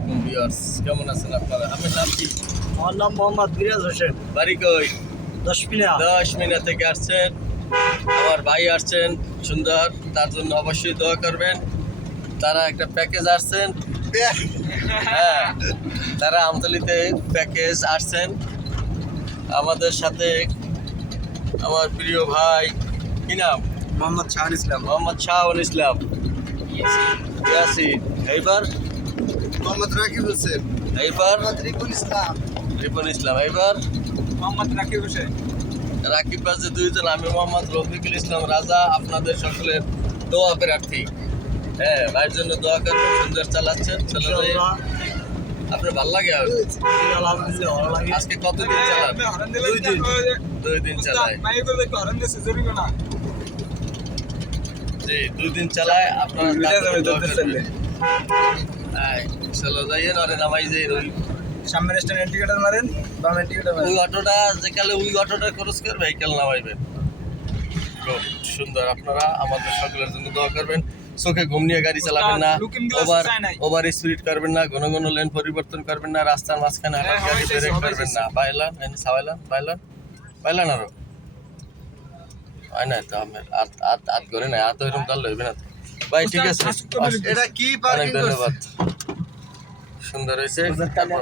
আলাইকুম ভিউয়ার্স, কেমন আছেন আপনারা? আমার নাম কি? আমার নাম মোহাম্মদ বিরাজ হোসেন। বাড়ি কই? 10 মিনিট। 10 মিনিট থেকে আসছেন। আমার ভাই আসছেন সুন্দর, তার জন্য অবশ্যই দোয়া করবেন। তারা একটা প্যাকেজ আসছেন, হ্যাঁ, তারা আমতলিতে প্যাকেজ আসছেন আমাদের সাথে। আমার প্রিয় ভাই, কি নাম? মোহাম্মদ শাহান ইসলাম। মোহাম্মদ শাহুল ইসলাম, ইয়াসিন, এইবার মোহাম্মদ রাকিব হোসেন। এইবার রিপুল ইসলাম। রিপন ইসলাম, এইবার মোহাম্মদ রাকিব হোসেন। রাকিব বাজে দুইজন। আমি মোহাম্মদ রফিকুল ইসলাম রাজা, আপনাদের সকলের দোয়া প্রার্থী। হ্যাঁ, ভাইয়ের জন্য দোয়া করবেন। সুন্দর চালাচ্ছেন, আপনার ভালো লাগে? আলহামদুলিল্লাহ ভালো লাগে। আজকে কতদিন চালান? 2 দিন চালায়। জি, 2 দিন চালায়। আপনারা দোয়া করবেন। হ্যাঁ, চলো যাইয়েন, আরে নামাই যাই। সামনের স্ট্যান্ড ইন্ডিকেটর মারেন, বামে ইন্ডিকেটর ওই মারেন। অটোটা যেকালে ওই অটোটা খরচ করবে, এইকাল নামাইবেন। খুব সুন্দর। আপনারা আমাদের সকলের জন্য দোয়া করবেন। চোখে ঘুম নিয়ে গাড়ি চালাবেন না, ওভার স্পিড করবেন না, ঘন ঘন লেন পরিবর্তন করবেন না, রাস্তার মাঝখানে হঠাৎ গাড়ি ব্রেক করবেন না। বাইলান সাবাইলান বাইলান বাইলান আরো হয় না তো আমার হাত করে না, হাত ওইরকম তাহলে হইবে না তো। ভাই ঠিক আছে, এটা কি অনেক পার্কিং? ধন্যবাদ। সুন্দর হয়েছে। তারপর